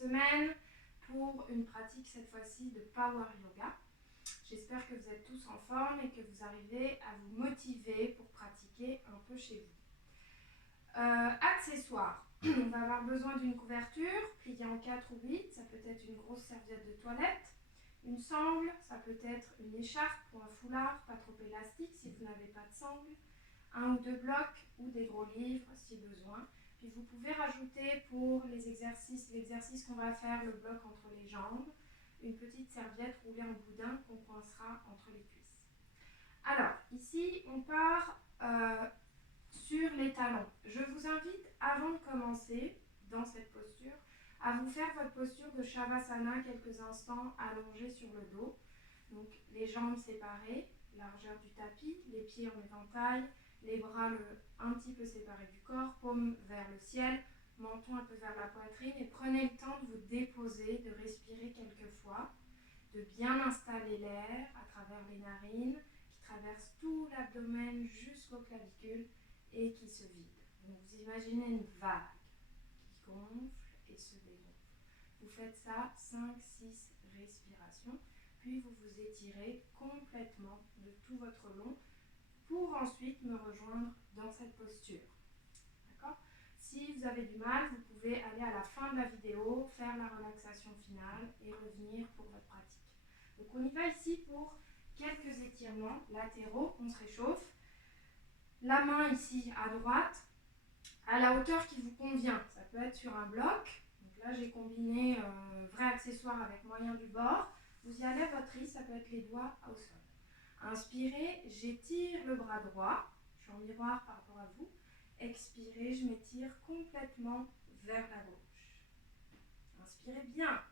semaine pour une pratique cette fois-ci de Power Yoga. J'espère que vous êtes tous en forme et que vous arrivez à vous motiver pour pratiquer un peu chez vous. Accessoires. On va avoir besoin d'une couverture pliée en 4 ou 8, ça peut être une grosse serviette de toilette, une sangle, ça peut être une écharpe ou un foulard, pas trop élastique si vous n'avez pas de sangle, un ou deux blocs ou des gros livres si besoin. Puis vous pouvez rajouter pour l'exercice qu'on va faire, le bloc entre les jambes, une petite serviette roulée en boudin qu'on coincera entre les cuisses. Alors, ici, on part sur les talons. Je vous invite, avant de commencer dans cette posture, à vous faire votre posture de Shavasana quelques instants allongés sur le dos. Donc, les jambes séparées, largeur du tapis, les pieds en éventail, les bras un petit peu séparés du corps, paumes vers le ciel, menton un peu vers la poitrine, et prenez le temps de vous déposer, de respirer quelques fois, de bien installer l'air à travers les narines qui traverse tout l'abdomen jusqu'aux clavicules et qui se vide. Donc vous imaginez une vague qui gonfle et se dégonfle. Vous faites ça 5-6 respirations, puis vous vous étirez complètement de tout votre long pour ensuite me rejoindre dans cette posture. D'accord ? Si vous avez du mal, vous pouvez aller à la fin de la vidéo, faire la relaxation finale et revenir pour votre pratique. Donc on y va ici pour quelques étirements latéraux, on se réchauffe. La main ici à droite, à la hauteur qui vous convient. Ça peut être sur un bloc. Donc là j'ai combiné vrai accessoire avec moyen du bord. Vous y allez à votre rythme, ça peut être les doigts au sol. Inspirez, j'étire le bras droit, je suis en miroir par rapport à vous. Expirez, je m'étire complètement vers la gauche. Inspirez bien.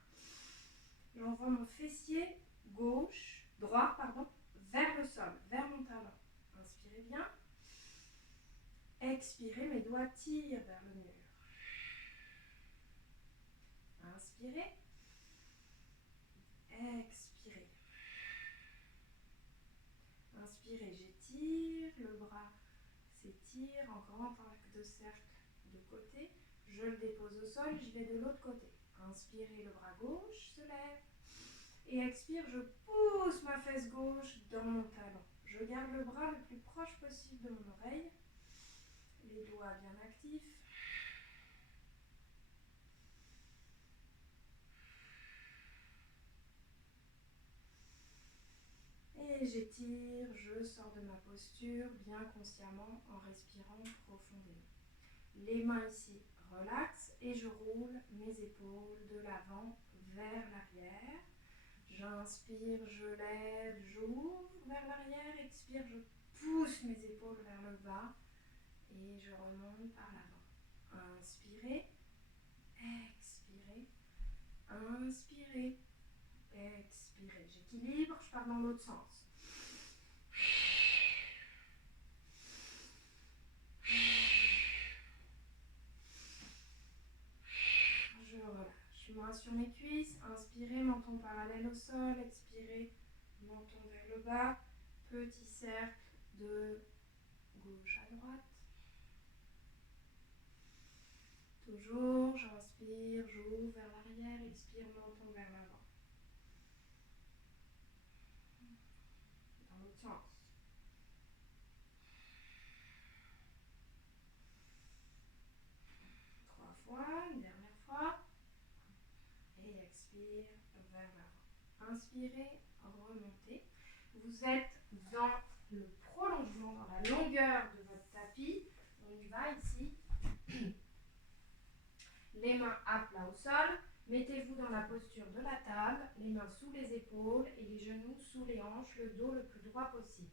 J'envoie mon fessier droit, vers le sol, vers mon talon. Inspirez bien. Expirez, mes doigts tirent vers le mur. Inspirez. Expirez. Inspirez, j'étire, le bras s'étire en grand arc de cercle de côté. Je le dépose au sol, je vais de l'autre côté. Inspirez, le bras gauche se lève. Et expire, je pousse ma fesse gauche dans mon talon. Je garde le bras le plus proche possible de mon oreille. Les doigts bien actifs. Et j'étire, je sors de ma posture bien consciemment en respirant profondément. Les mains ici relaxent et je roule mes épaules de l'avant vers l'arrière. J'inspire, je lève, j'ouvre vers l'arrière. Expire, je pousse mes épaules vers le bas et je remonte par l'avant. Inspirez, expirez, inspirez, expirez. J'équilibre, je pars dans l'autre sens. Je relâche. Main sur mes cuisses. Inspirez, menton parallèle au sol. Expirez, menton vers le bas. Petit cercle de gauche à droite. Toujours, j'inspire, j'ouvre vers l'arrière. Expire, menton vers l'avant. Dans l'autre sens. Une dernière fois, et expire vers l'avant. Inspirez, remontez. Vous êtes dans le prolongement, dans la longueur de votre tapis. On y va ici. Les mains à plat au sol. Mettez-vous dans la posture de la table, les mains sous les épaules et les genoux sous les hanches, le dos le plus droit possible.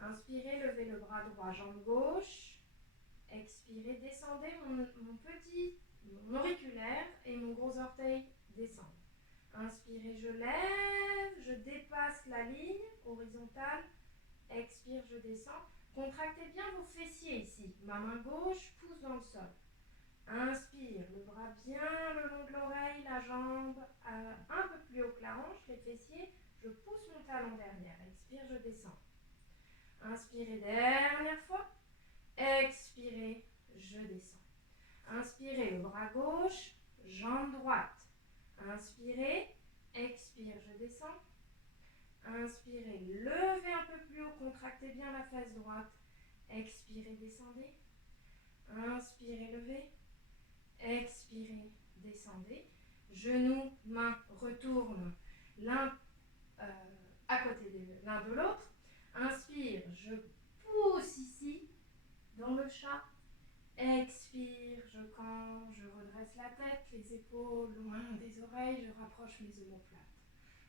Inspirez, levez le bras droit, jambe gauche. Expirez, descendez mon auriculaire et mon gros orteil descendent. Inspirez, je lève, je dépasse la ligne horizontale. Expire, je descends. Contractez bien vos fessiers ici. Ma main gauche pousse dans le sol. Inspire, le bras bien le long de l'oreille, la jambe un peu plus haut que la hanche, les fessiers. Je pousse mon talon derrière. Expire, je descends. Inspirez, dernière fois. Expirez, je descends. Inspirez, le bras gauche, jambe droite. Inspirez, expire, je descends. Inspirez, levez un peu plus haut, contractez bien la face droite. Expirez, descendez. Inspirez, levez. Expirez, descendez. Genoux, mains retournent l'un à côté de l'un de l'autre. Inspire, je pousse ici dans le chat. Expire, je campe, je redresse la tête, les épaules loin des oreilles, je rapproche mes omoplates.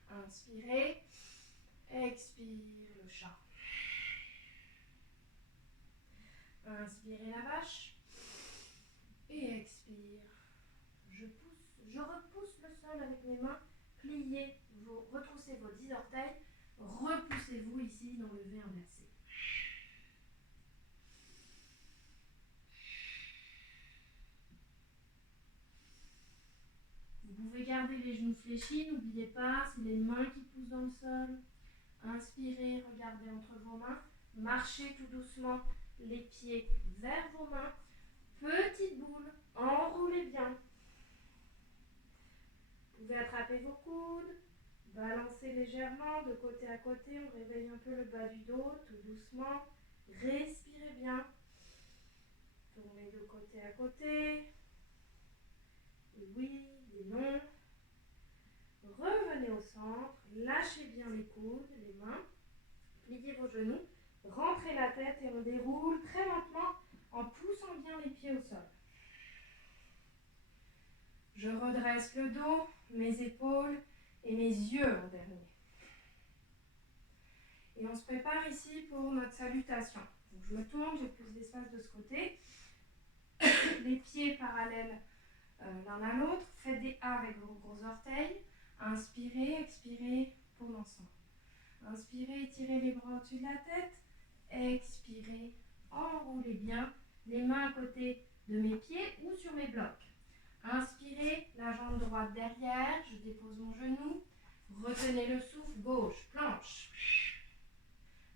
Inspirez, expire le chat. Inspirez la vache et expire. Je repousse le sol avec mes mains, retroussez vos 10 orteils, repoussez-vous ici dans le V inversé. Vous pouvez garder les genoux fléchis, n'oubliez pas, c'est les mains qui poussent dans le sol. Inspirez, regardez entre vos mains, marchez tout doucement les pieds vers vos mains. Petite boule, enroulez bien. Vous pouvez attraper vos coudes, balancer légèrement de côté à côté, on réveille un peu le bas du dos, tout doucement. Respirez bien. Tournez de côté à côté. Oui, et non. Revenez au centre, lâchez bien les coudes, les mains, pliez vos genoux, rentrez la tête et on déroule très lentement en poussant bien les pieds au sol. Je redresse le dos, mes épaules et mes yeux en dernier. Et on se prépare ici pour notre salutation. Donc je me tourne, j'ai plus d'espace de ce côté. Les pieds parallèles l'un à l'autre. Faites des A avec vos gros orteils. Inspirez, expirez pour l'ensemble. Inspirez, étirez les bras au-dessus de la tête. Expirez, enroulez bien les mains à côté de mes pieds ou sur mes blocs. Inspirez, la jambe droite derrière, je dépose mon genou. Retenez le souffle, gauche, planche.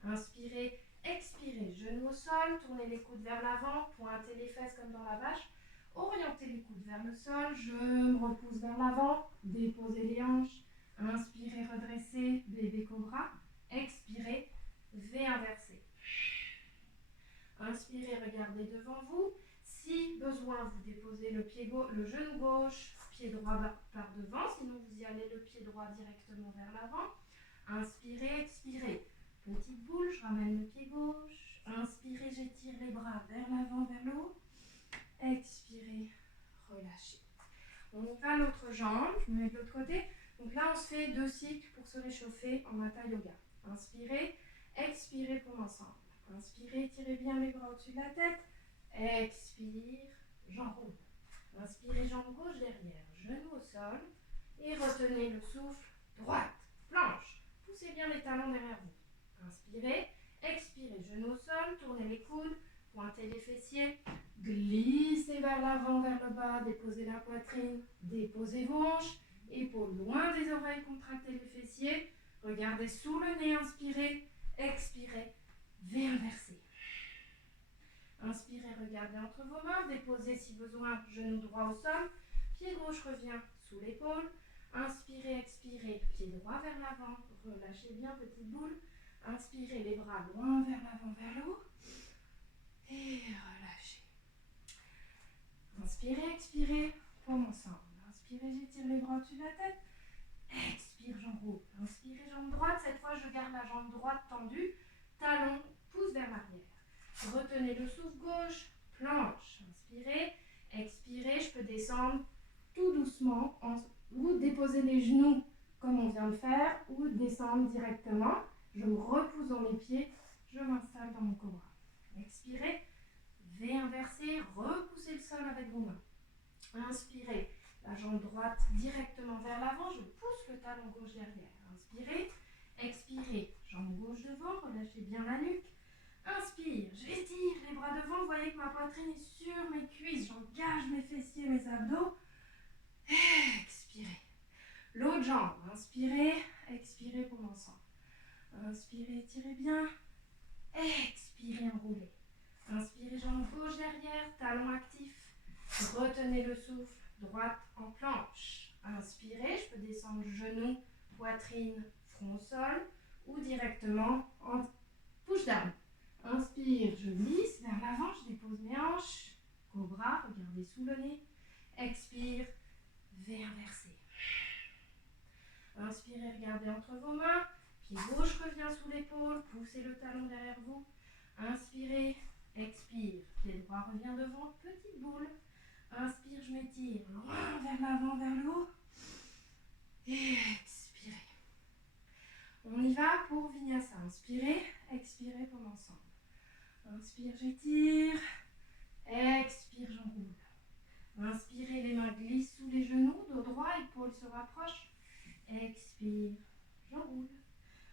Inspirez, expirez, genou au sol, tournez les coudes vers l'avant, pointez les fesses comme dans la vache. Orientez les coudes vers le sol, je me repousse vers l'avant, déposez les hanches. Inspirez, redressez, bébé cobra. Expirez, V inversé. Inspirez, regardez devant vous. Si besoin, vous déposez le genou gauche, pied droit par devant. Sinon, vous y allez le pied droit directement vers l'avant. Inspirez, expirez. Petite boule, je ramène le pied gauche. Inspirez, j'étire les bras vers l'avant, vers le haut. Expirez, relâchez. On y va l'autre jambe, je me mets de l'autre côté. Donc là, on se fait 2 cycles pour se réchauffer en Hatha Yoga. Inspirez, expirez pour l'ensemble. Inspirez, étirez bien les bras au-dessus de la tête. Expire, j'enroule. Inspirez, jambe gauche derrière, genou au sol. Et retenez le souffle, droite, planche. Poussez bien les talons derrière vous. Inspirez, expirez, genou au sol, tournez les coudes, pointez les fessiers. Glissez vers l'avant, vers le bas, déposez la poitrine, déposez vos hanches, épaules loin des oreilles, contractez les fessiers, regardez sous le nez, inspirez, expirez, V inversé. Inspirez, regardez entre vos mains, déposez si besoin, genou droit au sol, pied gauche revient sous l'épaule, inspirez, expirez, pied droit vers l'avant, relâchez bien, petite boule, inspirez les bras loin vers l'avant, vers le haut, et relâchez. Inspirez, expirez, paume ensemble. Inspirez, j'étire les bras au-dessus de la tête. Expire, j'enroule. Inspirez, jambe droite. Cette fois, je garde la jambe droite tendue. Talon, pouce vers l'arrière. Retenez le souffle gauche, planche. Inspirez, expirez. Je peux descendre tout doucement ou déposer les genoux comme on vient de faire ou descendre directement. Je me repousse dans mes pieds. Je m'installe dans mon cobra. Expirez. V inversé, repoussez le sol avec vos mains. Inspirez, la jambe droite directement vers l'avant, je pousse le talon gauche derrière. Inspirez, expirez, jambe gauche devant, relâchez bien la nuque. Inspire, j'étire les bras devant, vous voyez que ma poitrine est sur mes cuisses, j'engage mes fessiers, mes abdos. Expirez. L'autre jambe, inspirez, expirez pour l'ensemble. Inspirez, étirez bien. Expirez, enroulez. Inspirez, jambe gauche derrière, talon actif. Retenez le souffle, droite en planche. Inspirez, je peux descendre genoux, poitrine, front au sol ou directement en push-down. Inspire, je glisse vers l'avant, je dépose mes hanches. Cobra, regardez sous le nez. Expire, V inversé. Inspirez, regardez entre vos mains. Pied gauche revient sous l'épaule, poussez le talon derrière vous. Inspirez, expire, pied droit revient devant, petite boule. Inspire, je m'étire, loin vers l'avant, vers le haut. Et expirez. On y va pour Vinyasa. Inspirez, expirez pour l'ensemble. Inspire, j'étire. Expire, j'enroule. Inspirez, les mains glissent sous les genoux, dos droit, épaules se rapprochent. Expire, j'enroule.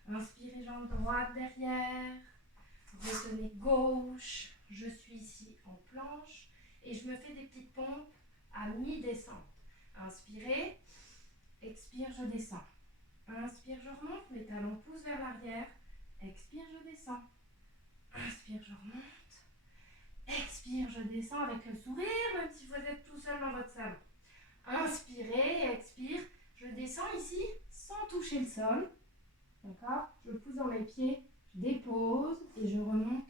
Inspirez, jambe droite derrière. Retenez gauche. Je suis ici en planche. Et je me fais des petites pompes à mi-descente. Inspirez. Expire, je descends. Inspire, je remonte. Mes talons poussent vers l'arrière. Expire, je descends. Inspire, je remonte. Expire, je descends avec le sourire, même si vous êtes tout seul dans votre salon. Inspirez, expire. Je descends ici sans toucher le sol. D'accord? Je pousse dans mes pieds, je dépose et je remonte.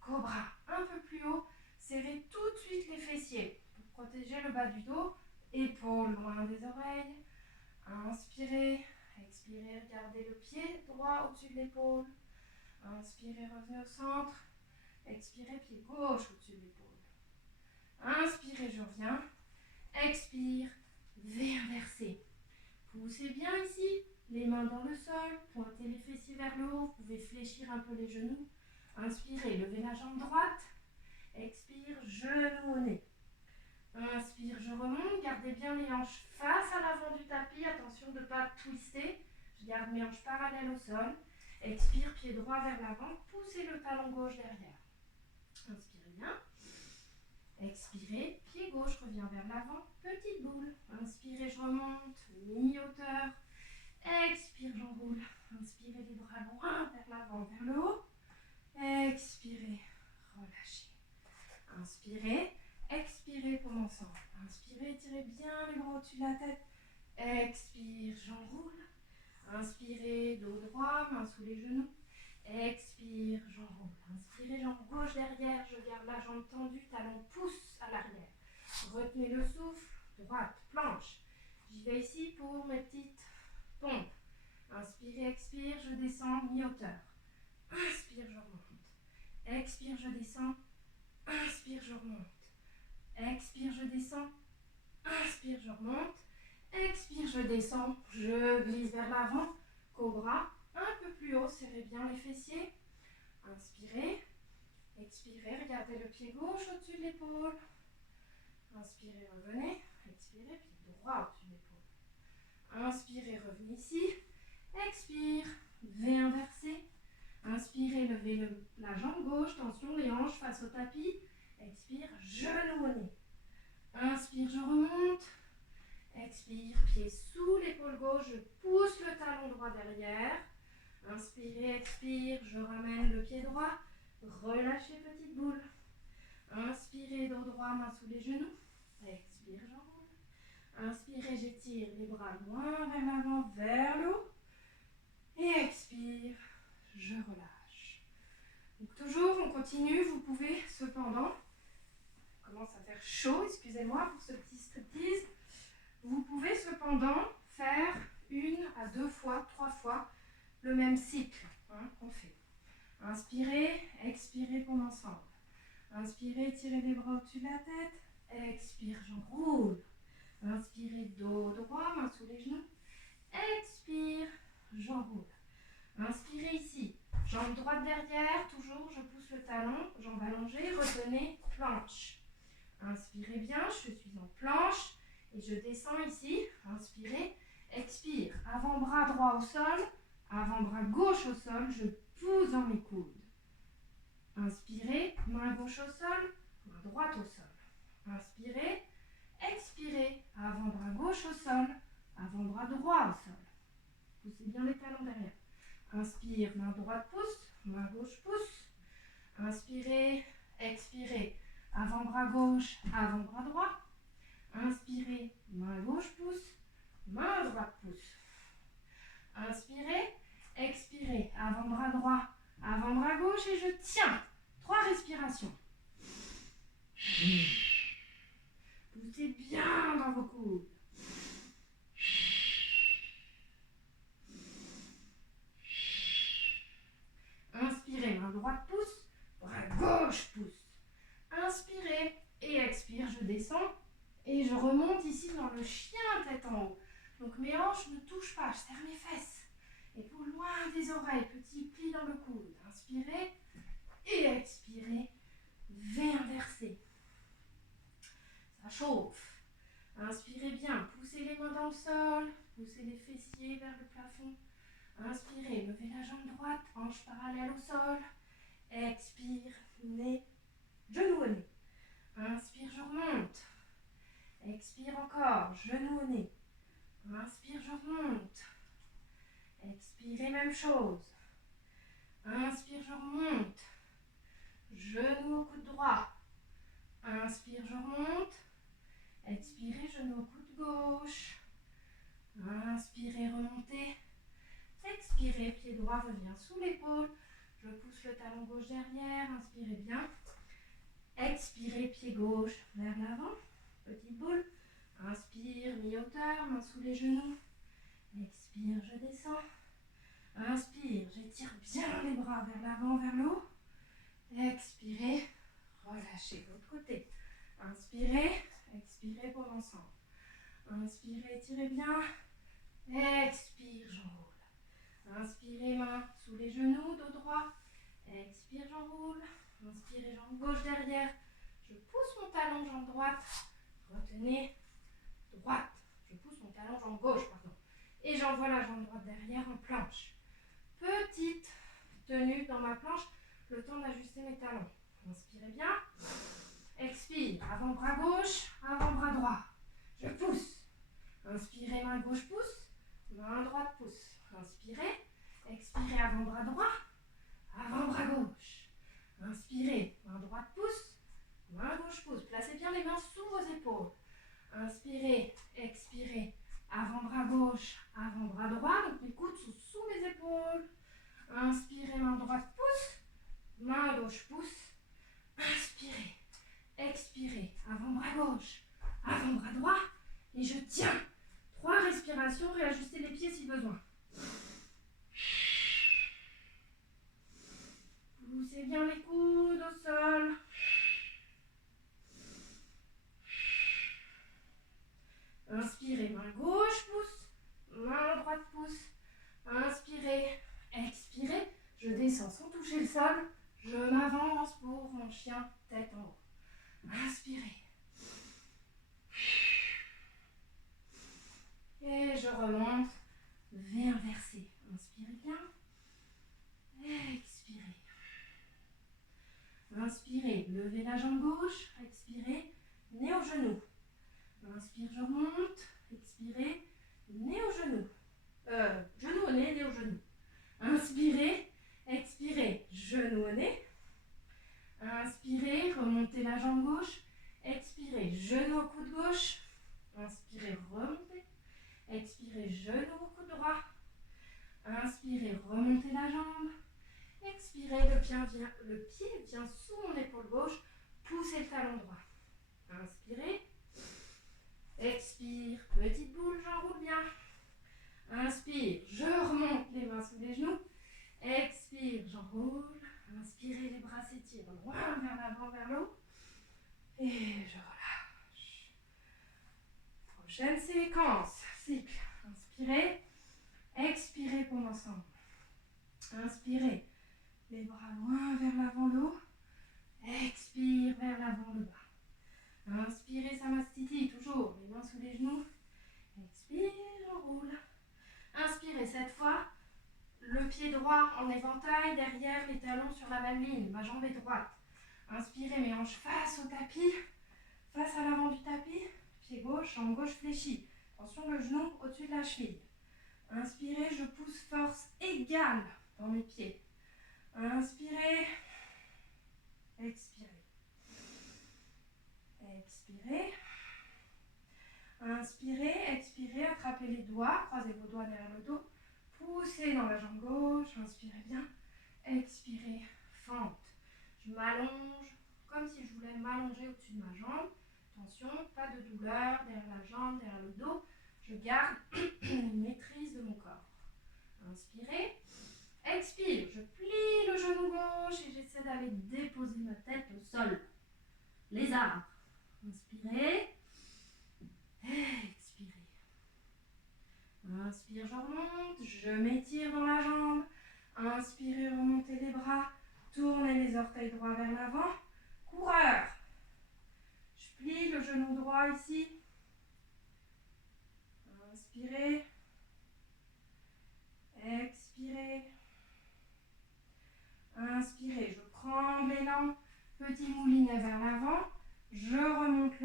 Cobra. Un peu plus haut. Serrez tout de suite les fessiers pour protéger le bas du dos. Épaules loin des oreilles. Inspirez, expirez, regardez le pied droit au-dessus de l'épaule. Inspirez, revenez au centre. Expirez, pied gauche au-dessus de l'épaule. Inspirez, je reviens. Expire, V inversé. Poussez bien ici, les mains dans le sol, pointez les fessiers vers le haut, vous pouvez fléchir un peu les genoux. Inspirez, levez la jambe droite. Expire, genou au nez. Inspire, je remonte, gardez bien les hanches face à l'avant du tapis, attention de ne pas twister. Je garde mes hanches parallèles au sol. Expire, pied droit vers l'avant, poussez le talon gauche derrière. Inspirez bien. Expirez, pied gauche revient vers l'avant, petite boule. Inspirez, je remonte, mi-hauteur. Expire, j'enroule. Inspirez les bras loin vers l'avant, vers le haut. Expirez, relâchez. Inspirez, expirez pour l'ensemble. Inspirez, tirez bien les bras au-dessus de la tête. Expire, j'enroule. Inspirez, dos droit, main sous les genoux. Expire, j'enroule. Inspirez, jambe gauche derrière. Je garde la jambe tendue, talon pousse à l'arrière. Retenez le souffle, droite, planche. J'y vais ici pour mes petites pompes. Inspirez, expire, je descends, mi-hauteur. Inspire, je remonte. Expire, je descends. Inspire, je remonte. Expire, je descends. Inspire, je remonte. Expire, je descends. Je glisse vers l'avant. Cobra. Un peu plus haut, serrez bien les fessiers. Inspirez. Expirez, regardez le pied gauche au-dessus de l'épaule. Inspirez, revenez. Expirez, pied droit au-dessus de l'épaule. Inspirez, revenez ici. Expire, V inversé. Inspirez, levez la jambe gauche, tension les hanches face au tapis. Expire, genou au nez. Inspire, je remonte. Expire, pied sous l'épaule gauche, je pousse le talon droit derrière. Inspirez, expire, je ramène le pied droit. Relâchez, petite boule. Inspirez, dos droit, main sous les genoux. Expire, j'enroule. Inspirez, j'étire les bras loin vers l'avant, vers le haut. Et expire, je relâche. Donc toujours, on continue. Vous pouvez cependant, il commence à faire chaud, excusez-moi pour ce petit striptease. Vous pouvez cependant faire 1 à 2 fois, 3 fois le même cycle qu'on fait. Inspirez, expirez pour l'ensemble. Inspirez, tirez les bras au-dessus de la tête. Expire, j'enroule. Inspirez, dos droit, main sous les genoux. Expire, j'enroule. Inspirez ici. Jambe droite derrière, toujours, je pousse le talon. Jambe allongée, retenez, planche. Inspirez bien, je suis en planche. Et je descends ici. Inspirez, expire. Avant-bras droit au sol. Avant-bras gauche au sol. Je pousse dans mes coudes. Inspirez, main gauche au sol, main droite au sol. Inspirez, expirez, avant-bras gauche au sol, avant-bras droit au sol. Poussez bien les talons derrière. Inspire, main droite pousse, main gauche pousse. Inspirez, expirez, avant-bras gauche, avant-bras droit. Inspirez, main gauche pousse, main droite pousse. Inspirez, expirez, avant-bras droit, avant-bras gauche et je tiens. 3 respirations. Poussez bien dans vos coudes. Inspirez, main droite pousse, bras gauche pousse. Inspirez et expire, je descends et je remonte ici dans le chien tête en haut. Donc mes hanches ne touchent pas, je serre mes fesses. Épaules loin des oreilles, petit pli dans le coude. Inspirez et expirez, V inversé. Ça chauffe. Inspirez bien, poussez les mains dans le sol, poussez les fessiers vers le plafond. Inspirez, levez la jambe droite, hanche parallèle au sol. Expire, nez, genou au nez. Inspire, je remonte. Expire encore, genou au nez. Inspire, je remonte. Expirez, même chose. Inspire, je remonte. Genou au coude droit. Inspire, je remonte. Expirez, genou au coude gauche. Inspirez, remontez. Expirez, pied droit revient sous l'épaule. Je pousse le talon gauche derrière. Inspirez bien. Expirez, pied gauche vers l'avant. Petite boule. Inspire, mi-hauteur, main sous les genoux. Expire, je descends. Inspire, j'étire bien les bras vers l'avant, vers le haut. Expirez, relâchez de l'autre côté. Inspirez, expirez pour l'ensemble. Inspirez, étirez bien. Expire, j'enroule. Inspirez, main sous les genoux, dos droit. Expire, j'enroule. Inspirez, jambe gauche derrière. Je pousse mon talon, jambe droite. Retenez, droite. Je pousse mon talon, jambe gauche, pardon. Et j'envoie la jambe droite derrière en planche. Petite tenue dans ma planche, le temps d'ajuster mes talons. Inspirez bien. Expire, avant-bras gauche, avant-bras droit. Je pousse. Inspirez, main gauche pousse, main droite pousse. Inspirez, expirez, avant-bras droit, avant-bras gauche. Inspirez, main droite pousse, main gauche pousse. Placez bien les mains sous vos épaules. Inspirez, expirez, avant-bras gauche, avant-bras droit. Donc mes coudes sont sous mes épaules. Inspirez, main droite pousse, main gauche pousse. Inspirez, expirez, avant-bras gauche, avant-bras droit. Et je tiens. 3 respirations, réajustez les pieds si besoin. Poussez bien les coudes au sol. Inspirez, main gauche pousse, main droite pousse. Inspirez, expirez. Je descends sans toucher le sol. Je m'avance pour mon chien tête en haut. Inspirez. Et je remonte. V inversé. Inspirez bien. Expirez. Inspirez, levez la jambe gauche. Expirez, nez au genou. Inspire, je remonte. Expirez, nez au genou. Genou au nez, nez au genou. Inspirez, expirez, genou au nez. Inspirez, remontez la jambe gauche. Expirez, genou au coude gauche. Inspirez, remontez. Expirez, genou au coude droit. Inspirez, remontez la jambe. Expirez, le pied vient sous mon épaule gauche. Poussez le talon droit. Inspirez. Expire, petite boule, j'enroule bien. Inspire, je remonte les mains sous les genoux. Expire, j'enroule. Inspirez, les bras s'étirent loin vers l'avant, vers le haut. Et je relâche. Prochaine séquence, cycle. Inspirez, expirez pour l'ensemble. Inspirez, les bras loin vers l'avant, le haut. Expire vers l'avant, le bas. Inspirez, Samastiti, toujours, les mains sous les genoux. Expire, j'enroule. Inspirez cette fois, le pied droit en éventail, derrière les talons sur la même ligne, ma jambe est droite. Inspirez, mes hanches face au tapis, face à l'avant du tapis, pied gauche, jambe gauche fléchie. Attention le genou au-dessus de la cheville. Inspirez, je pousse force égale dans mes pieds. Inspirez, expirez. Expirez. Inspirez, expirez, attrapez les doigts, croisez vos doigts derrière le dos. Poussez dans la jambe gauche, inspirez bien. Expirez, fente. Je m'allonge comme si je voulais m'allonger au-dessus de ma jambe. Attention, pas de douleur derrière la jambe, derrière le dos. Je garde une maîtrise de mon corps. Inspirez. Expire, je plie le genou gauche et j'essaie d'aller déposer ma tête au sol. Les arbres. Inspirez. Expirez. Inspire, je remonte, je m'étire dans la jambe. Inspirez, remontez les bras. Tournez les orteils droits vers l'avant. Coureur. Je plie le genou droit ici. Inspirez. Expirez. Inspirez, je prends l'élan. Petit moulinet vers l'avant. Je remonte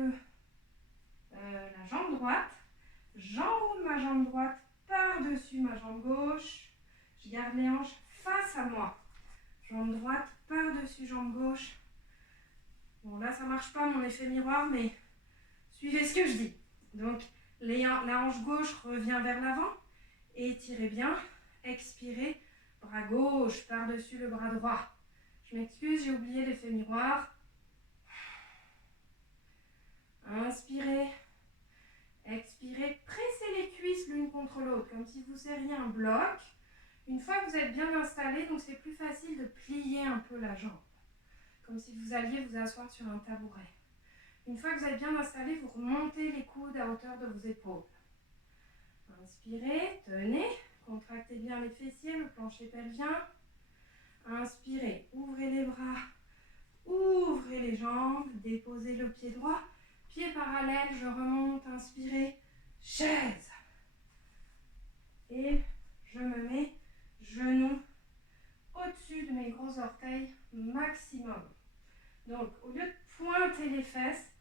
la jambe droite. J'enroule ma jambe droite par-dessus ma jambe gauche. Je garde les hanches face à moi. Jambe droite par-dessus jambe gauche. Bon, là, ça ne marche pas mon effet miroir, mais suivez ce que je dis. Donc, la hanche gauche revient vers l'avant. Étirez bien. Expirez. Bras gauche par-dessus le bras droit. Je m'excuse, j'ai oublié l'effet miroir. Inspirez. Expirez. Pressez les cuisses l'une contre l'autre, comme si vous serriez un bloc. Une fois que vous êtes bien installé, donc c'est plus facile de plier un peu la jambe. Comme si vous alliez vous asseoir sur un tabouret. Une fois que vous êtes bien installé, vous remontez les coudes à hauteur de vos épaules. Inspirez, tenez, contractez bien les fessiers, le plancher pelvien. Inspirez, ouvrez les bras, ouvrez les jambes, déposez le pied droit. Pied parallèle, je remonte, inspirez, chaise. Et je me mets genoux au-dessus de mes gros orteils maximum. Donc, au lieu de pointer les fesses,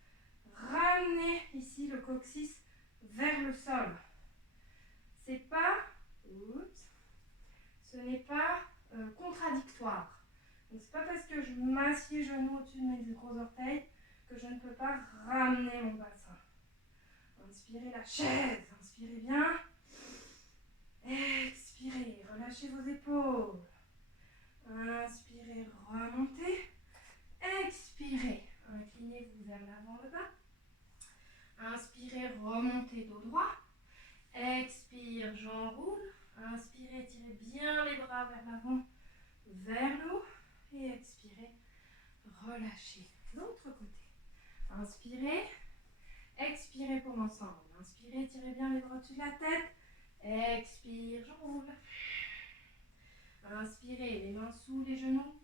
ramenez ici le coccyx vers le sol. Ce n'est pas contradictoire. Donc, c'est pas parce que je m'assieds genoux au-dessus de mes gros orteils que je ne peux pas ramener mon bassin. Inspirez la chaise, inspirez bien. Expirez, relâchez vos épaules. Inspirez, remontez. Expirez, inclinez-vous vers l'avant, le bas. Inspirez, remontez dos droit. Expire, j'enroule. Inspirez, tirez bien les bras vers l'avant, vers le haut. Et expirez, relâchez l'autre côté. Inspirez, expirez pour l'ensemble. Inspirez, tirez bien les bras au-dessus de la tête. Expire, j'enroule. Inspirez, les mains sous les genoux.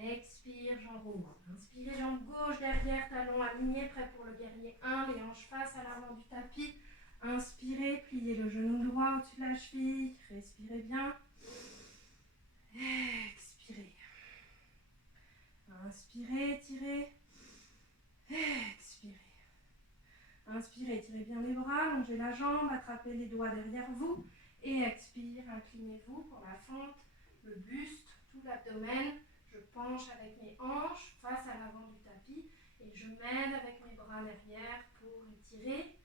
Expire, j'enroule. Inspirez, jambe gauche derrière, talon aligné, prêt pour le guerrier 1. Les hanches face à l'avant du tapis. Inspirez, pliez le genou droit au-dessus de la cheville. Respirez bien. Expirez. Inspirez, tirez. Expirez. Inspirez, tirez bien les bras, longez la jambe, attrapez les doigts derrière vous. Et expire, inclinez-vous pour la fente, le buste, tout l'abdomen. Je penche avec mes hanches face à l'avant du tapis. Et je m'aide avec mes bras derrière pour étirer.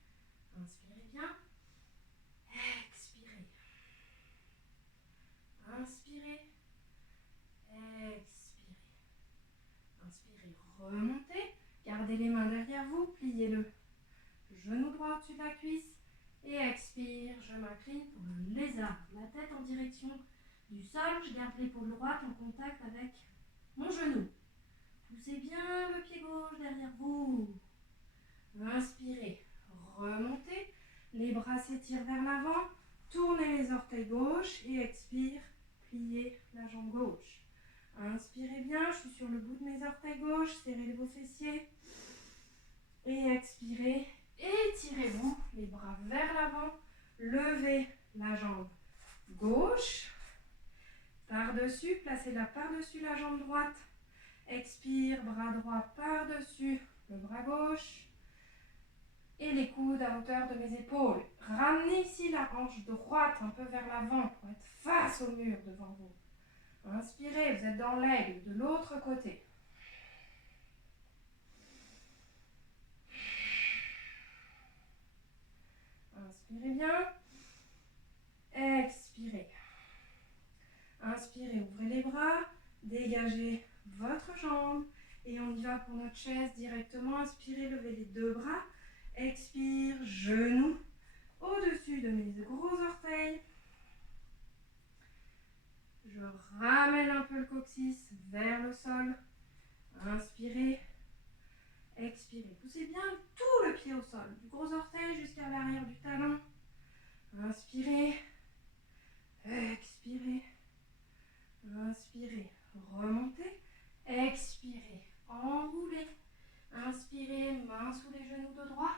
Inspirez bien. Expirez. Inspirez. Expirez. Inspirez, remontez. Gardez les mains derrière vous, pliez le genou droit au-dessus de la cuisse. Et expire, je m'incline pour le lézard. La tête en direction du sol, je garde l'épaule droite en contact avec mon genou. Poussez bien le pied gauche derrière vous. Inspirez, remontez. Les bras s'étirent vers l'avant. Tournez les orteils gauche et expire, pliez la jambe gauche. Inspirez bien, je suis sur le bout de mes orteils gauche, serrez vos fessiers. Et expirez, étirez-vous, les bras vers l'avant. Levez la jambe gauche. Par-dessus, placez-la par-dessus la jambe droite. Expire, bras droit par-dessus le bras gauche. Et les coudes à hauteur de mes épaules. Ramenez ici la hanche droite un peu vers l'avant pour être face au mur devant vous. Inspirez, vous êtes dans l'aigle de l'autre côté. Inspirez bien. Expirez. Inspirez, ouvrez les bras, dégagez votre jambe. Et on y va pour notre chaise directement. Inspirez, levez les deux bras. Expire, genoux au-dessus de mes gros orteils. Je ramène un peu le coccyx vers le sol. Inspirez. Expirez. Poussez bien tout le pied au sol, du gros orteil jusqu'à l'arrière du talon. Inspirez. Expirez. Inspirez. Remontez. Expirez. Enroulez. Inspirez, main sous les genoux de droit.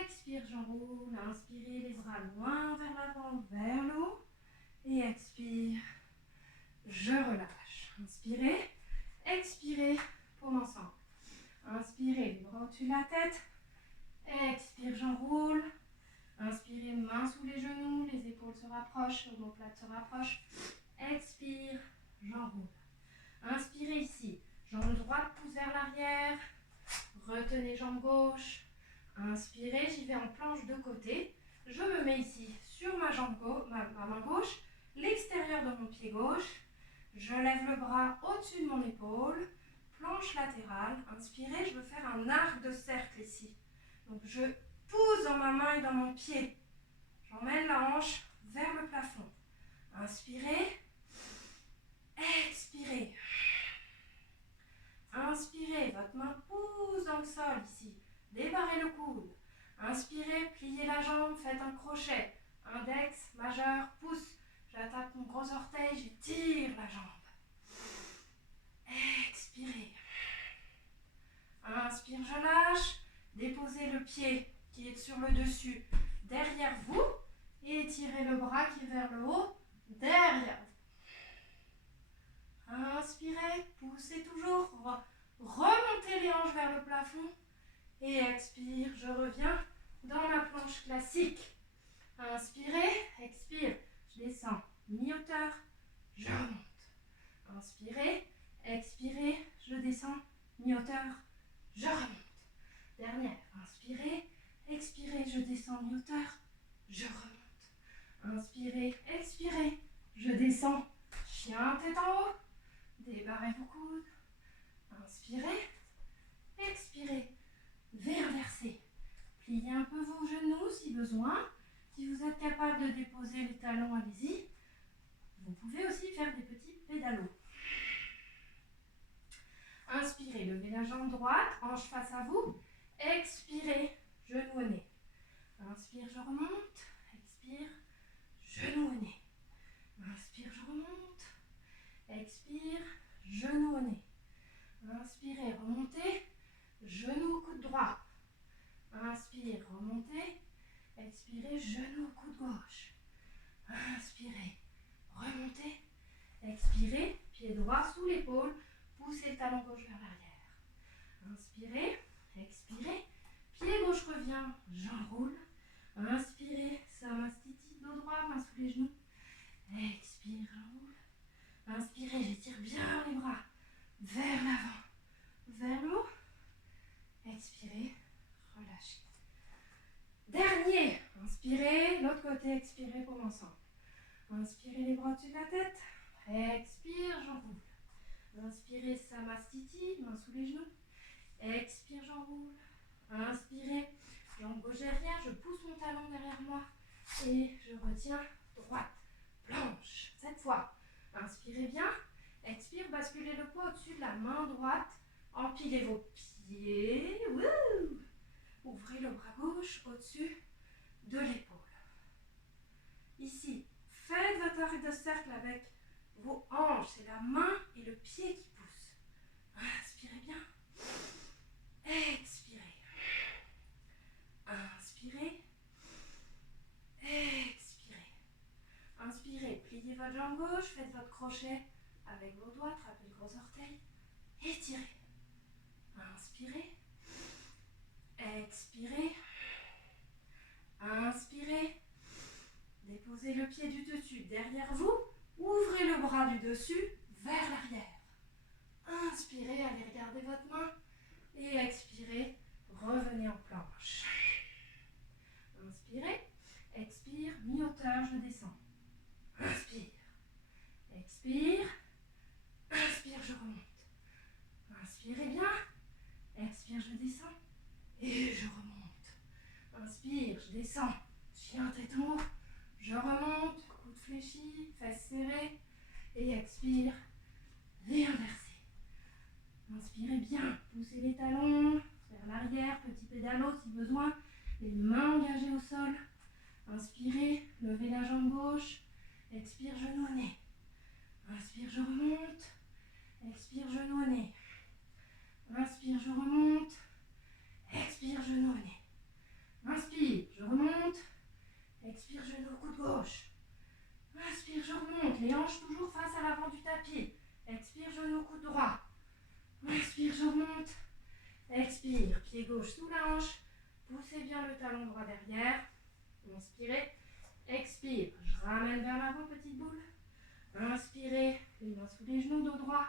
Expire, j'enroule. Inspirez, les bras loin vers l'avant, vers le haut. Et expire. Je relâche. Inspirez. Expirez. Paume ensemble. Inspirez, les bras au-dessus de la tête. Expire, j'enroule. Inspirez, main sous les genoux, les épaules se rapprochent, l'omoplate se rapproche. Expire, j'enroule. Inspirez ici. Jambe droite pousse vers l'arrière. Retenez jambe gauche. Inspirez, j'y vais en planche de côté. Je me mets ici sur ma main gauche, l'extérieur de mon pied gauche. Je lève le bras au-dessus de mon épaule. Planche latérale. Inspirez, je veux faire un arc de cercle ici. Donc je pousse dans ma main et dans mon pied. J'emmène la hanche vers le plafond. Inspirez. Expirez. Inspirez, votre main pousse dans le sol ici. Débarrez le coude. Inspirez, pliez la jambe, faites un crochet. Index, majeur, pouce. J'attaque mon gros orteil, j'étire la jambe. Expirez. Inspire, je lâche. Déposez le pied qui est sur le dessus derrière vous et étirez le bras qui est vers le haut derrière vous. Inspirez, poussez toujours. Remontez les hanches vers le plafond. Et expire, je reviens dans ma planche classique. Inspirez, expire, je descends, mi-hauteur, je remonte. Inspirez, expirez, je descends, mi-hauteur, je remonte. Dernière, inspirez, expirez, je descends, mi-hauteur, je remonte. Inspirez, expirez, je descends, chien tête en haut, débarrez vos coudes. Inspirez, expirez, verser. Pliez un peu vos genoux si besoin. Si vous êtes capable de déposer les talons, allez-y. Vous pouvez aussi faire des petits pédalos. Inspirez, levez la jambe droite, hanche face à vous. Expirez, genou au nez. Inspire, je remonte. Expire, genou au nez. Inspire, je remonte. Expire, genou au nez. Inspirez, remontez. Genou au coude droit. Inspire, remontez. Expirez, genou au coude gauche. Inspirez, remontez. Expirez, pied droit sous l'épaule. Poussez le talon gauche vers l'arrière. Inspirez, expirez. Pied gauche revient, j'enroule. Inspirez, Samastiti, dos droit, main sous les genoux. Expire, j'enroule. Inspirez, j'étire bien les bras vers l'avant, vers le haut. Expirez, relâchez. Dernier, inspirez, l'autre côté, expirez, paume ensemble. Inspirez les bras au-dessus de la tête. Expire, j'enroule. Inspirez, Samastiti, main sous les genoux. Expire, j'enroule. Inspirez, jambe gauche derrière, je pousse mon talon derrière moi. Et je retiens droite, planche. Cette fois, inspirez bien. Expire, basculez le poids au-dessus de la main droite. Empilez vos pieds. Wouh! Ouvrez le bras gauche au-dessus de l'épaule. Ici, faites votre arc de cercle avec vos hanches. C'est la main et le pied qui poussent. Inspirez bien. Expirez. Inspirez. Expirez. Inspirez. Pliez votre jambe gauche. Faites votre crochet avec vos doigts. Attrapez le gros orteil. Étirez. Inspirez. Expirez. Inspirez. Déposez le pied du dessus derrière vous. Ouvrez le bras du dessus vers l'arrière. Inspirez, allez regarder votre main. Et expirez, revenez en planche. Inspirez. et je remonte. Inspire, je descends, chien tête en haut, je remonte, coude fléchi, fesses serrées, et expire, et inversé. Inspirez bien, poussez les talons vers l'arrière, petit pédalo si besoin, les mains engagées au sol. Inspirez, levez la jambe gauche, expire, genou au nez. Inspire, je remonte, expire, genou au nez. Inspire, je remonte, expire, genou au nez. Inspire, je remonte, expire, genou, coude gauche. Inspire, je remonte, les hanches toujours face à l'avant du tapis. Expire, genou, coude droit. Inspire, je remonte, expire, pied gauche sous la hanche. Poussez bien le talon droit derrière. Inspirez, expire, je ramène vers l'avant, petite boule. Inspirez, les mains sous les genoux, dos droit.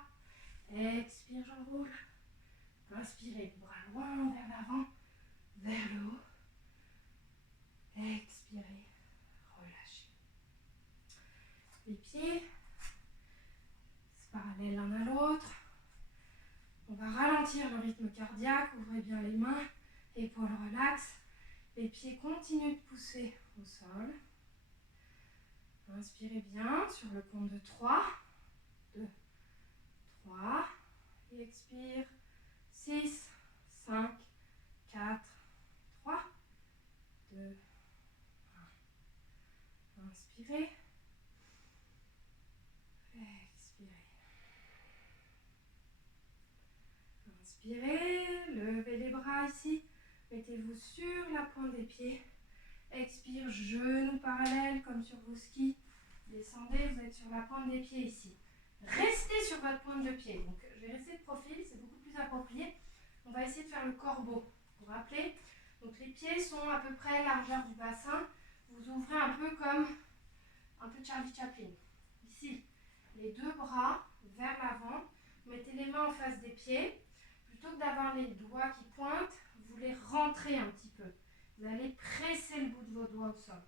Expire, j'enroule. Inspirez, les bras loin vers l'avant, vers le haut. Expirez, relâchez. Les pieds, c'est parallèle l'un à l'autre. On va ralentir le rythme cardiaque, ouvrez bien les mains, épaules relax. Les pieds continuent de pousser au sol. Inspirez bien sur le compte de 3. 2, 3. Et expire. 6, 5, 4, 3, 2, 1. Inspirez. Expirez. Inspirez. Levez les bras ici. Mettez-vous sur la pointe des pieds. Expire, genoux parallèles comme sur vos skis. Descendez, vous êtes sur la pointe des pieds ici. Restez sur votre pointe de pied. Donc, je vais rester de profil, c'est beaucoup plus approprié. On va essayer de faire le corbeau. Vous vous rappelez? Donc, les pieds sont à peu près largeur du bassin. Vous ouvrez un peu comme un peu Charlie Chaplin. Ici, les deux bras vers l'avant. Mettez les mains en face des pieds. Plutôt que d'avoir les doigts qui pointent, vous les rentrez un petit peu. Vous allez presser le bout de vos doigts au sol.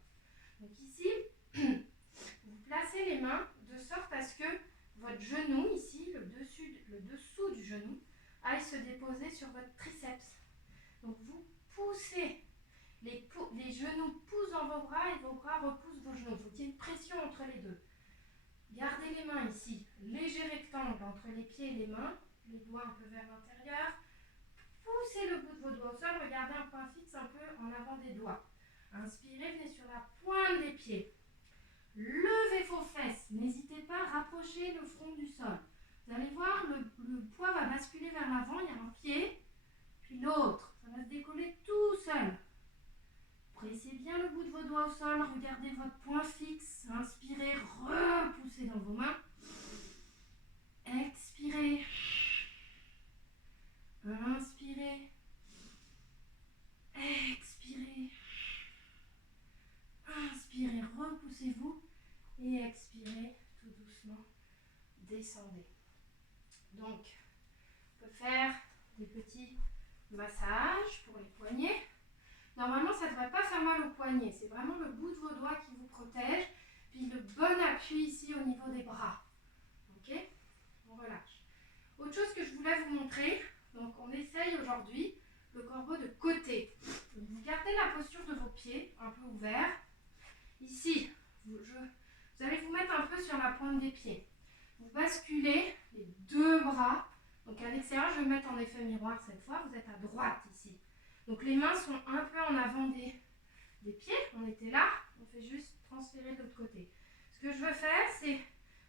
Donc ici, vous placez les mains de sorte à ce que votre genou, ici, le dessous du genou, aille se déposer sur votre triceps. Donc vous poussez, les genoux poussent dans vos bras et vos bras repoussent vos genoux. Il faut qu'il y ait une pression entre les deux. Gardez les mains ici, léger rectangle entre les pieds et les mains, les doigts un peu vers l'intérieur. Poussez le bout de vos doigts au sol, regardez un point fixe un peu en avant des doigts. Inspirez, venez sur la pointe des pieds. Levez vos fesses, n'hésitez pas à rapprocher le front du sol. Vous allez voir, le poids va basculer vers l'avant, il y a un pied, puis l'autre. Ça va se décoller tout seul. Pressez bien le bout de vos doigts au sol, regardez votre point fixe. Inspirez, repoussez dans vos mains. Expirez. Inspirez. Expirez. Inspirez, repoussez-vous. Et expirez tout doucement. Descendez. Donc, on peut faire des petits massages pour les poignets. Normalement, ça ne devrait pas faire mal aux poignets. C'est vraiment le bout de vos doigts qui vous protège. Puis le bon appui ici au niveau des bras. Ok? On relâche. Autre chose que je voulais vous montrer. Donc, on essaye aujourd'hui le corbeau de côté. Donc, vous gardez la posture de vos pieds un peu ouverts. Ici, vous allez vous mettre un peu sur la pointe des pieds. Vous basculez les deux bras. Donc, à l'extérieur, je vais me mettre en effet miroir cette fois. Vous êtes à droite ici. Donc les mains sont un peu en avant des pieds, on était là, on fait juste transférer de l'autre côté. Ce que je veux faire, c'est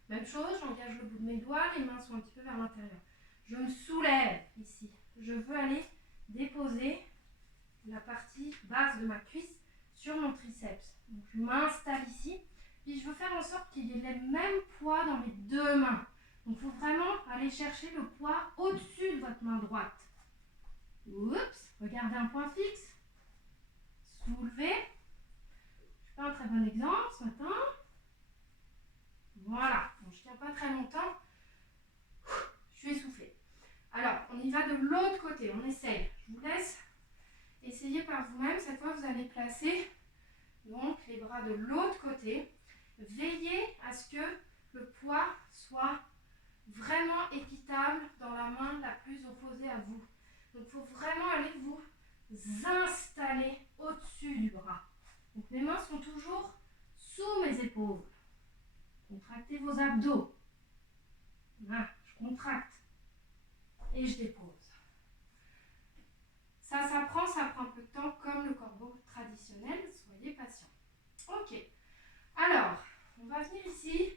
même chose, j'engage le bout de mes doigts, les mains sont un petit peu vers l'intérieur. Je me soulève ici, je veux aller déposer la partie basse de ma cuisse sur mon triceps. Donc je m'installe ici, puis je veux faire en sorte qu'il y ait le même poids dans mes deux mains. Donc il faut vraiment aller chercher le poids au-dessus de votre main droite. Oups, regardez un point fixe. Soulevez. Je fais un très bon exemple ce matin. Voilà. Bon, je ne tiens pas très longtemps. Je suis essoufflée. Alors, on y va de l'autre côté. On essaye. Je vous laisse essayer par vous-même. Cette fois, vous allez placer donc les bras de l'autre côté. Veillez à ce que le poids soit vraiment équitable dans la main la plus opposée à vous. Donc, il faut vraiment aller vous installer au-dessus du bras. Donc mes mains sont toujours sous mes épaules. Contractez vos abdos. Là, je contracte et je dépose. Ça prend un peu de temps comme le corbeau traditionnel. Soyez patient. Ok. Alors, on va venir ici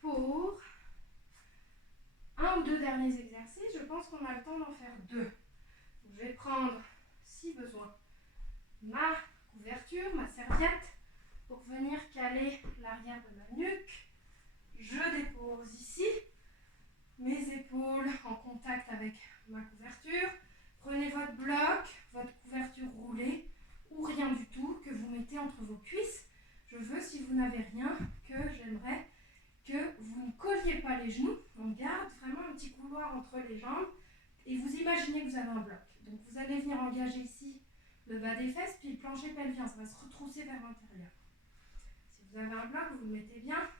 pour un ou deux derniers exercices. Je pense qu'on a le temps d'en faire deux. Je vais prendre, si besoin, ma couverture, ma serviette, pour venir caler l'arrière de ma nuque. Je dépose ici mes épaules en contact avec ma couverture. Prenez votre bloc, votre couverture roulée ou rien du tout que vous mettez entre vos cuisses. Je veux, si vous n'avez rien, j'aimerais que vous ne colliez pas les genoux. On garde vraiment un petit couloir entre les jambes et vous imaginez que vous avez un bloc. Donc vous allez venir engager ici le bas des fesses, puis le plancher pelvien, ça va se retrousser vers l'intérieur. Si vous avez un bloc, vous le mettez bien.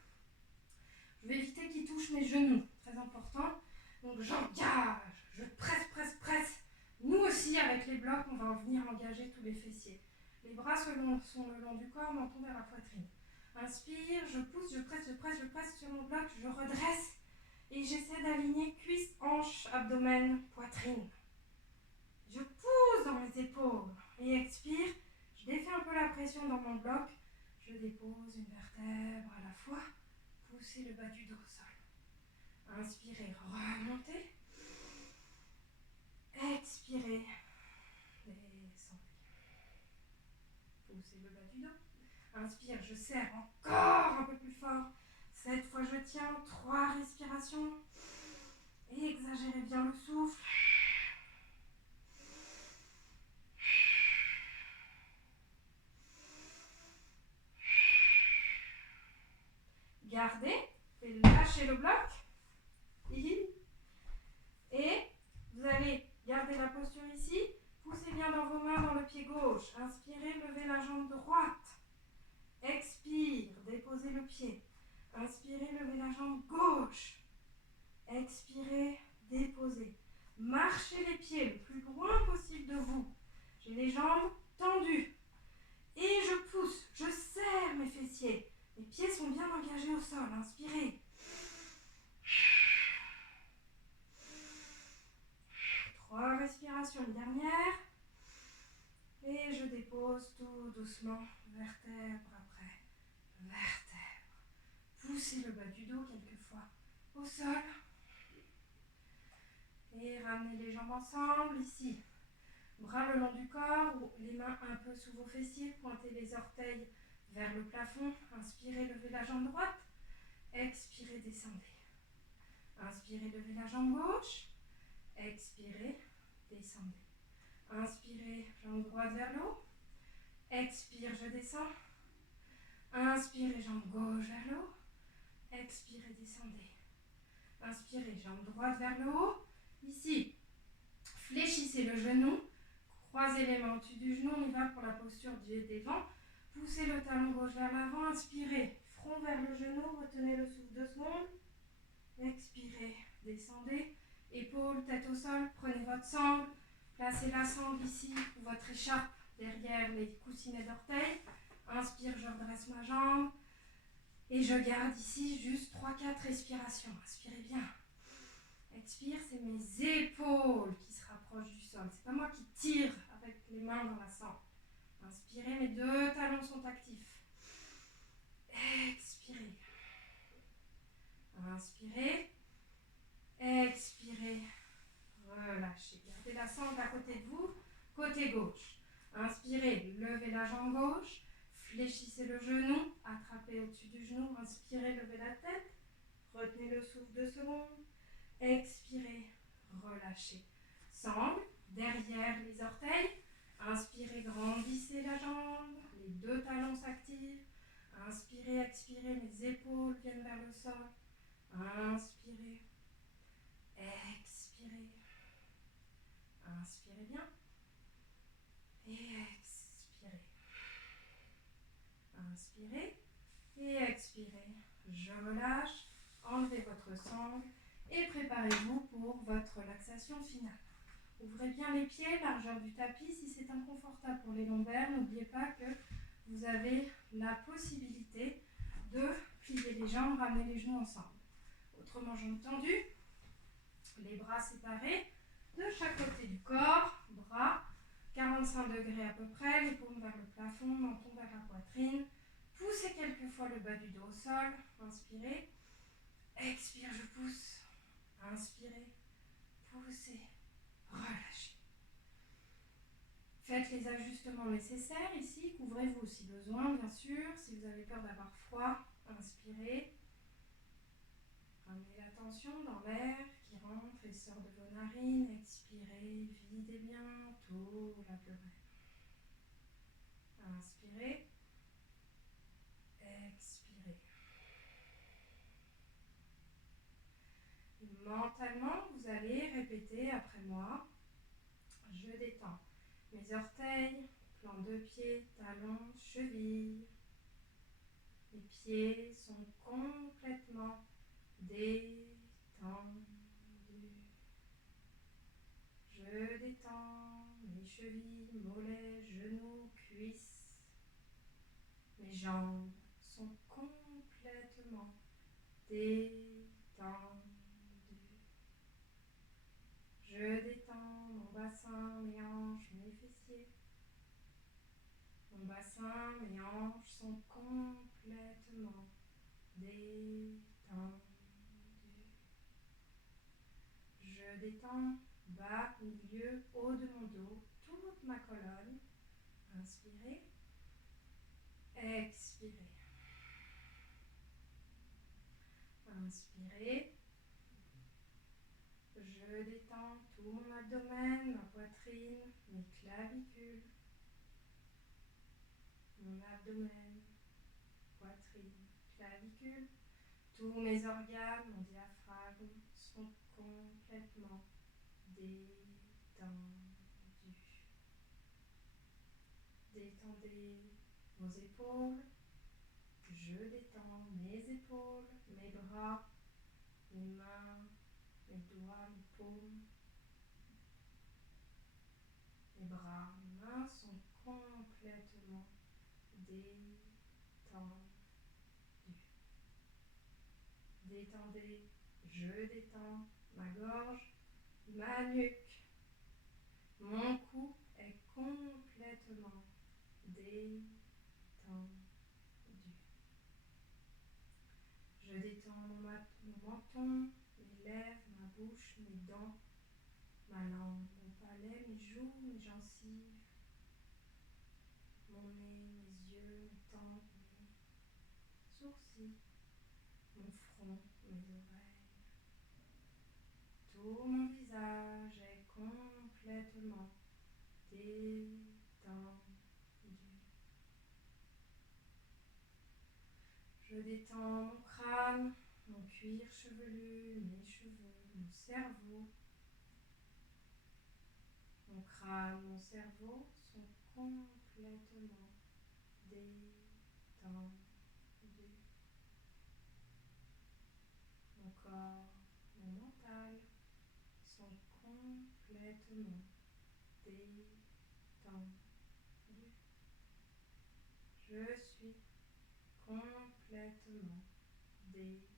Je vais éviter qu'il touche mes genoux, très important. Donc j'engage, je presse, presse, presse. Nous aussi, avec les blocs, on va venir engager tous les fessiers. Les bras sont le long du corps, menton vers la poitrine. Inspire, je pousse, je presse, je presse, je presse sur mon bloc, je redresse et j'essaie d'aligner cuisses, hanches, abdomen, poitrine. Je pousse dans mes épaules et expire. Je défais un peu la pression dans mon bloc. Je dépose une vertèbre à la fois. Poussez le bas du dos au sol. Inspirez, remontez. Expirez, descendez. Poussez le bas du dos. Inspire, je serre encore un peu plus fort. Cette fois, je tiens 3 respirations. Exagérez bien le souffle. Gardez et lâchez le bloc. Et vous allez garder la posture ici. Poussez bien dans vos mains dans le pied gauche. Inspirez, levez la jambe droite. Expire, déposez le pied. Inspirez, levez la jambe gauche. Expirez, déposez. Marchez les pieds le plus loin possible de vous. J'ai les jambes tendues. Et je pousse, je serre mes fessiers. Mes pieds sont bien engagés au sol. Inspirez. 3 respirations, une dernière. Et je dépose tout doucement, vertèbre après vertèbre. Poussez le bas du dos quelquefois au sol. Et ramenez les jambes ensemble, ici. Bras le long du corps, les mains un peu sous vos fessiers, pointez les orteils vers le plafond. Inspirez, levez la jambe droite. Expirez, descendez. Inspirez, levez la jambe gauche. Expirez, descendez. Inspirez, jambe droite vers le haut. Expire, je descends. Inspirez, jambe gauche vers le haut. Expirez, descendez. Inspirez, jambe droite vers le haut. Ici, fléchissez le genou. Croisez les mains au-dessus du genou. On y va pour la posture du devant. Poussez le talon gauche vers l'avant. Inspirez, front vers le genou. Retenez le souffle 2 secondes. Expirez, descendez. Épaules, tête au sol. Prenez votre sangle. Placez la sangle ici, ou votre écharpe derrière les coussinets d'orteils. Inspire, je redresse ma jambe. Et je garde ici juste 3-4 respirations. Inspirez bien. Expire, c'est mes épaules qui se rapprochent du sol. C'est pas moi qui tire avec les mains dans la sangle. Inspirez, mes 2 talons sont actifs. Expirez. Inspirez. Expirez. Relâchez. Gardez la sangle à côté de vous. Côté gauche. Inspirez, levez la jambe gauche. Fléchissez le genou. Attrapez au-dessus du genou. Inspirez, levez la tête. Retenez le souffle 2 secondes. Expirez, relâchez. Sangle derrière les orteils. Inspirez, grandissez la jambe. Les 2 talons s'activent. Inspirez, expirez. Les épaules viennent vers le sol. Inspirez. Expirez. Inspirez bien. Et expirez. Inspirez et expirez. Je relâche. Enlevez votre sangle et préparez-vous pour votre relaxation finale. Ouvrez bien les pieds, largeur du tapis. Si c'est inconfortable pour les lombaires, n'oubliez pas que vous avez la possibilité de plier les jambes, ramener les genoux ensemble. Autrement, jambes tendues, les bras séparés de chaque côté du corps, bras 45 degrés à peu près, les paumes vers le plafond, menton vers la poitrine. Poussez quelques fois le bas du dos au sol. Inspirez. Expire, je pousse. Inspirez. Poussez. Relâchez. Faites les ajustements nécessaires ici. Couvrez-vous si besoin, bien sûr. Si vous avez peur d'avoir froid, inspirez. Ramenez la tension dans l'air qui rentre et sort de vos narines. Expirez. Videz bien tout la querelle. Inspirez. Expirez. Mentalement, vous allez répéter après moi. Je détends mes orteils, plante de pied, talons, chevilles. Les pieds sont complètement détendus. Je détends mes chevilles, mollets, genoux, cuisses. Mes jambes sont complètement détendues. Je détends mon bassin, mes hanches, mes fessiers. Mon bassin, mes hanches sont complètement détendues. Je détends bas, milieu, haut de mon dos, toute ma colonne. Inspirez. Expirez. Inspirez. Je détends tout mon abdomen, ma poitrine, mes clavicules. Mon abdomen, poitrine, clavicule. Tous mes organes, mon diaphragme sont complètement détendus. Détendez vos épaules. Je détends mes épaules, mes bras, mes mains, mes doigts, mes paumes. Mes bras, mes mains sont complètement détendus. Détendez, je détends ma gorge, ma nuque. Mon cou est complètement détendu. Je détends mon menton, mes lèvres, ma bouche, mes dents, ma langue, mon palais, mes joues, mes gencives, mon nez, mes yeux, mes tempes, mes sourcils, mon front, mes oreilles. Tout mon visage est complètement détendu. Je détends mon crâne, mon cuir chevelu, mes cheveux, mon cerveau. Mon crâne, mon cerveau sont complètement détendus. Mon corps, mon mental sont complètement détendus. Je suis complètement détendu.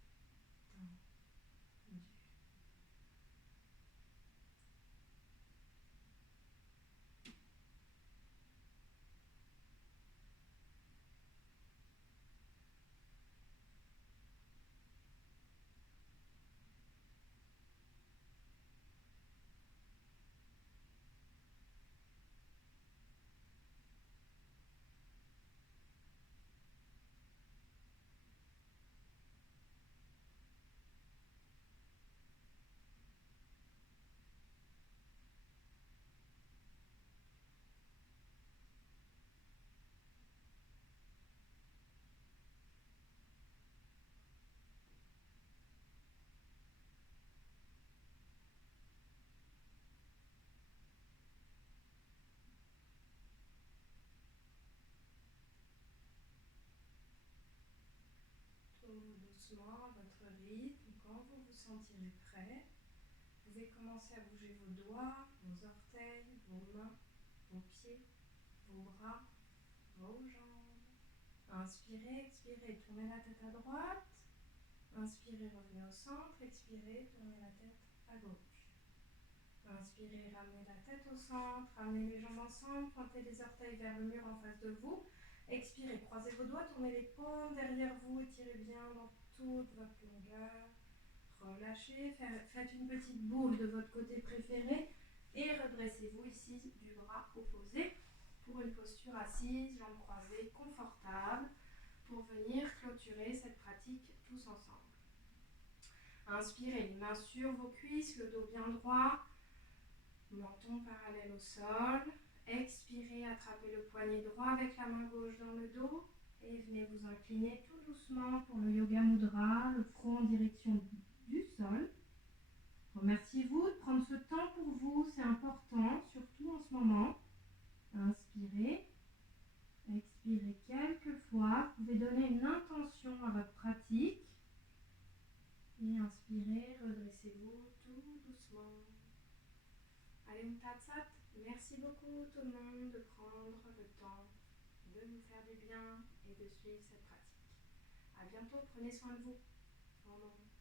Tout doucement, à votre rythme, quand vous vous sentirez prêt, Vous pouvez commencer à bouger vos doigts, vos orteils, vos mains, vos pieds, vos bras, vos jambes. Inspirez, expirez, tournez la tête à droite. Inspirez, revenez au centre. Expirez, tournez la tête à gauche. Inspirez, ramenez la tête au centre, ramenez les jambes ensemble, pointez les orteils vers le mur en face de vous. Expirez, croisez vos doigts, tournez les paumes derrière vous, étirez bien dans toute votre longueur. Relâchez, faites une petite boule de votre côté préféré et redressez-vous ici du bras opposé pour une posture assise, jambes croisées, confortable, pour venir clôturer cette pratique tous ensemble. Inspirez, les mains sur vos cuisses, le dos bien droit, menton parallèle au sol. Expirez, attrapez le poignet droit avec la main gauche dans le dos et venez vous incliner tout doucement pour le Yoga Mudra, le front en direction du sol. Remerciez-vous de prendre ce temps pour vous, c'est important, surtout en ce moment. Inspirez, expirez quelques fois. Vous pouvez donner une intention à votre pratique. Et inspirez, redressez-vous tout doucement. Allez, Om Tat Sat. Merci beaucoup tout le monde de prendre le temps de nous faire du bien et de suivre cette pratique. À bientôt, prenez soin de vous. Au revoir.